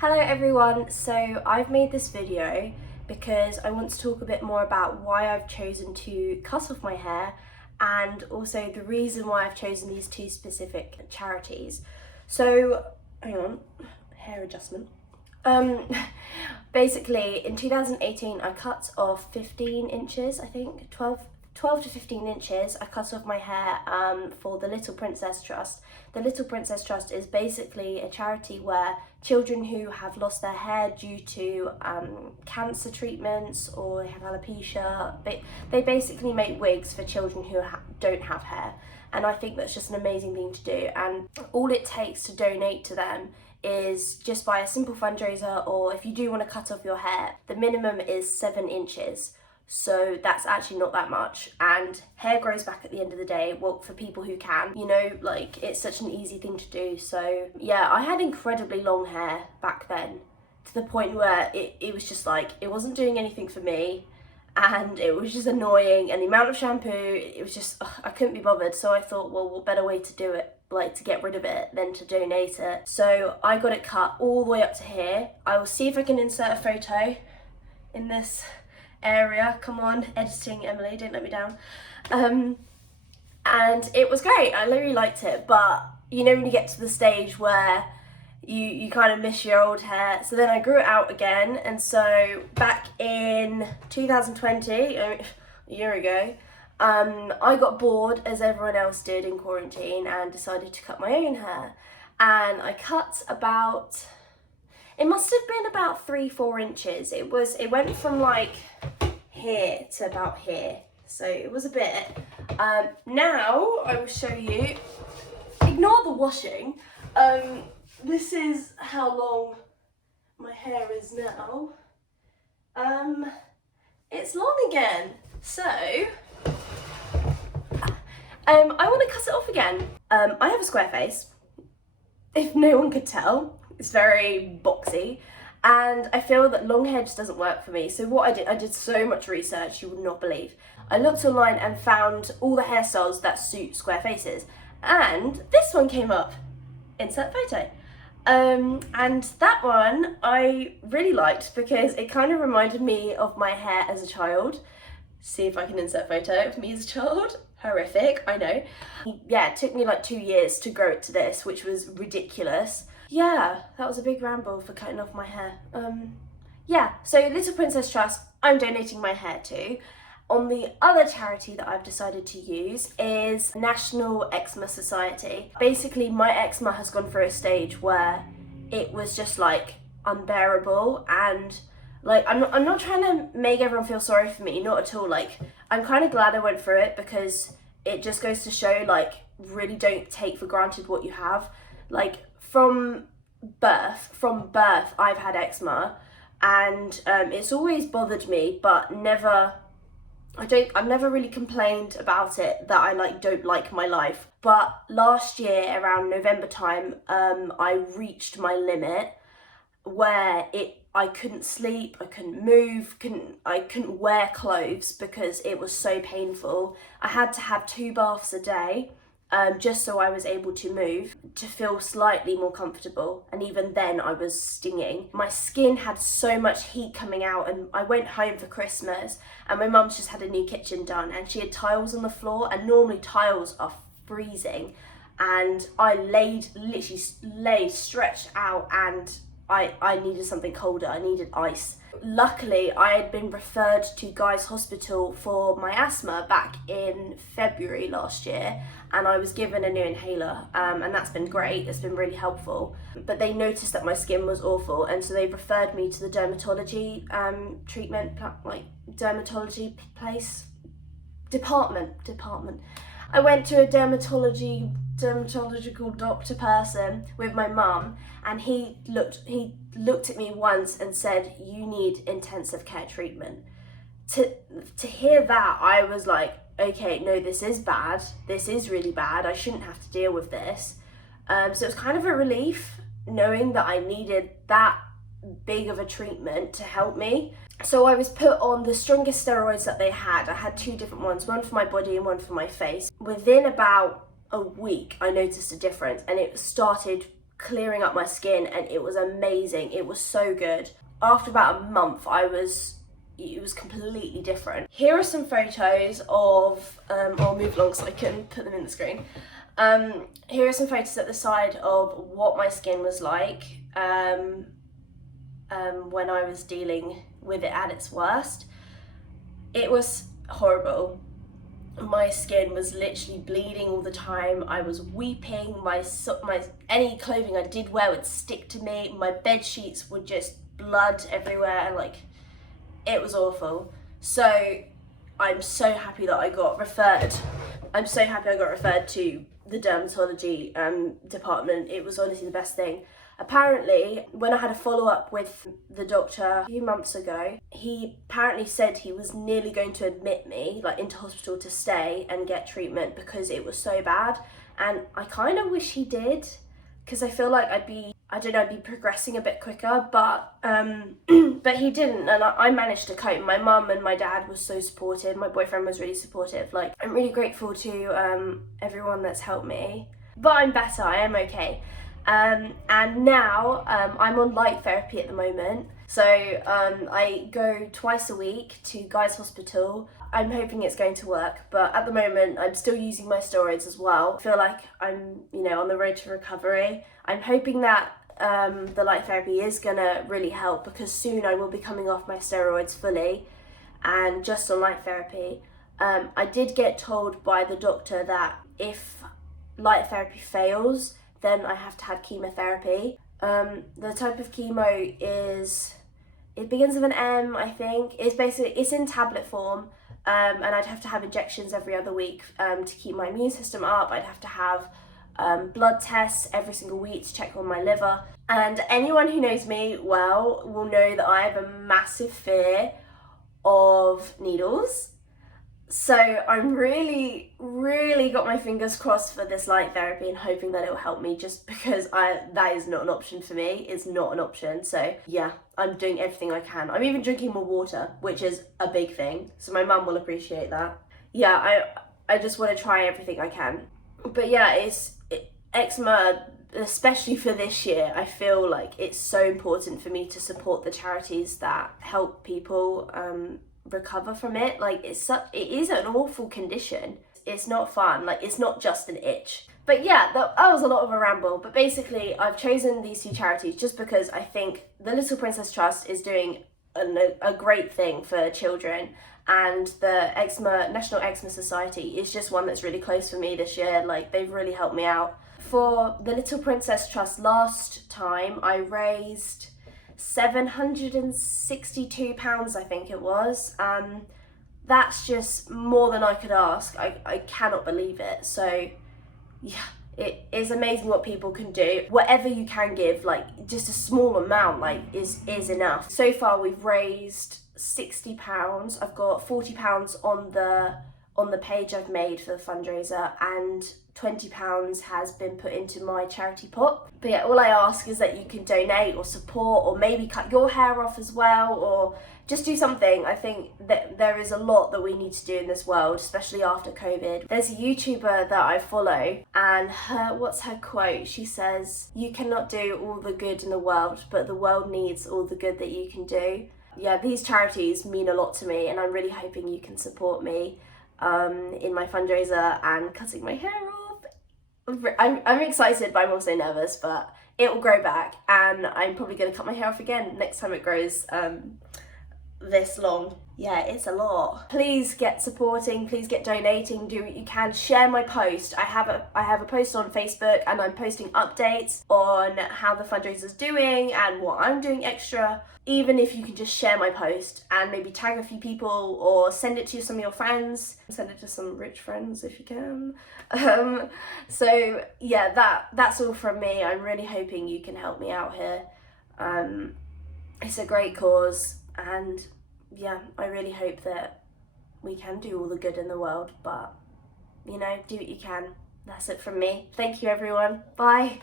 Hello everyone, so I've made this video because I want to talk a bit more about why I've chosen to cut off my hair and also the reason why I've chosen these two specific charities. So, hang on, hair adjustment. Basically in 2018 I cut off 15 inches, I think, 12 to 15 inches. I cut off my hair for the Little Princess Trust. The Little Princess Trust is basically a charity where children who have lost their hair due to cancer treatments or they have alopecia, they basically make wigs for children who don't have hair. And I think that's just an amazing thing to do. And all it takes to donate to them is just by a simple fundraiser, or if you do want to cut off your hair, the minimum is 7 inches. So that's actually not that much, and hair grows back at the end of the day, well, for people who can, you know, like, it's such an easy thing to do. So yeah, I had incredibly long hair back then, to the point where it was just like, it wasn't doing anything for me, and it was just annoying, and the amount of shampoo, it was just, I couldn't be bothered. So I thought, well, what better way to do it, like, to get rid of it than to donate it. So I got it cut all the way up to here. I will see if I can insert a photo in this area. Come on, editing Emily, don't let me down. And it was great. I really liked it, but you know when you get to the stage where you kind of miss your old hair. So then I grew it out again, and so back in 2020, a year ago, I got bored as everyone else did in quarantine and decided to cut my own hair. And I cut about, it must have been about 3-4 inches. It went from like here to about here, so it was a bit. Now I will show you, ignore the washing, this is how long my hair is now. It's long again, so I want to cut it off again. I have a square face, if no one could tell. It's very boxy, and I feel that long hair just doesn't work for me. So what I did so much research you would not believe. I looked online and found all the hairstyles that suit square faces, and this one came up, insert photo. And that one I really liked because it kind of reminded me of my hair as a child. See if I can insert photo of me as a child. Horrific, I know. Yeah, it took me like 2 years to grow it to this, which was ridiculous. Yeah, that was a big ramble for cutting off my hair. Yeah, so Little Princess Trust, I'm donating my hair to. On the other charity that I've decided to use is National Eczema Society. Basically, my eczema has gone through a stage where it was just like unbearable, and like I'm not trying to make everyone feel sorry for me, not at all. Like, I'm kind of glad I went through it because it just goes to show, like, really don't take for granted what you have. Like, from birth I've had eczema, and it's always bothered me, but I've never really complained about it, that I don't like my life. But last year around November time, I reached my limit where I couldn't sleep, I couldn't move, I couldn't wear clothes because it was so painful. I had to have 2 baths a day, just so I was able to move, to feel slightly more comfortable, and even then I was stinging. My skin had so much heat coming out, and I went home for Christmas and my mum's just had a new kitchen done, and she had tiles on the floor, and normally tiles are freezing, and I literally lay stretched out, and I needed something colder, I needed ice. Luckily, I had been referred to Guy's Hospital for my asthma back in February last year, and I was given a new inhaler, and that's been great, it's been really helpful. But they noticed that my skin was awful, and so they referred me to the dermatology department. I went to a dermatological doctor person with my mum, and he looked at me once and said, "You need intensive care treatment." To hear that, I was like, okay, no, this is bad. This is really bad. I shouldn't have to deal with this. So it was kind of a relief knowing that I needed that big of a treatment to help me. So I was put on the strongest steroids that they had. I had 2 different ones, one for my body and one for my face. Within about a week, I noticed a difference, and it started clearing up my skin, and it was amazing. It was so good. After about a month, it was completely different. Here are some photos of, I'll move along so I can put them in the screen. Here are some photos at the side of what my skin was like when I was dealing with it at its worst. It was horrible. My skin was literally bleeding all the time. I was weeping. My any clothing I did wear would stick to me. My bed sheets were just blood everywhere, and like, it was awful. So I'm so happy that I got referred. I'm so happy I got referred to the dermatology department. It was honestly the best thing. Apparently, when I had a follow-up with the doctor a few months ago, he apparently said he was nearly going to admit me like into hospital to stay and get treatment because it was so bad. And I kind of wish he did, because I feel like I'd be progressing a bit quicker, but but he didn't, and I managed to cope. My mum and my dad was so supportive. My boyfriend was really supportive. Like, I'm really grateful to everyone that's helped me. But I'm better. I am okay. And now I'm on light therapy at the moment. So I go twice a week to Guy's Hospital. I'm hoping it's going to work, but at the moment I'm still using my steroids as well. I feel like I'm, on the road to recovery. I'm hoping that the light therapy is gonna really help, because soon I will be coming off my steroids fully and just on light therapy. I did get told by the doctor that if light therapy fails, then I have to have chemotherapy. The type of chemo it begins with an M, I think. It's in tablet form, and I'd have to have injections every other week to keep my immune system up. I'd have to have blood tests every single week to check on my liver. And anyone who knows me well will know that I have a massive fear of needles. So I'm really, really got my fingers crossed for this light therapy and hoping that it will help me, just because that is not an option for me. It's not an option. So yeah, I'm doing everything I can. I'm even drinking more water, which is a big thing. So my mum will appreciate that. Yeah, I just want to try everything I can. But yeah, eczema, especially for this year, I feel like it's so important for me to support the charities that help people recover from it. Like, it is an awful condition. It's not fun. Like, it's not just an itch. But yeah, that was a lot of a ramble. But basically, I've chosen these two charities just because I think the Little Princess Trust is doing a great thing for children, and the National Eczema Society is just one that's really close for me this year. Like, they've really helped me out. For the Little Princess Trust, last time I raised £762, I think it was. That's just more than I could ask. I cannot believe it. So yeah, it is amazing what people can do. Whatever you can give, like just a small amount, like is enough. So far we've raised £60. I've got £40 on the page I've made for the fundraiser, and £20 has been put into my charity pot. But yeah, all I ask is that you can donate or support, or maybe cut your hair off as well, or just do something. I think that there is a lot that we need to do in this world, especially after COVID. There's a YouTuber that I follow, and what's her quote? She says, "You cannot do all the good in the world, but the world needs all the good that you can do." Yeah, these charities mean a lot to me, and I'm really hoping you can support me in my fundraiser and cutting my hair off. I'm excited, but I'm also nervous, but it will grow back, and I'm probably going to cut my hair off again next time it grows this long. Yeah, it's a lot. Please get supporting, please get donating, do what you can. Share my post. I have a post on Facebook, and I'm posting updates on how the fundraiser's doing and what I'm doing extra. Even if you can just share my post and maybe tag a few people, or send it to some of your friends. Send it to some rich friends if you can. So yeah, that's all from me. I'm really hoping you can help me out here. It's a great cause, and yeah, I really hope that we can do all the good in the world, but do what you can. That's it from me. Thank you, everyone. Bye.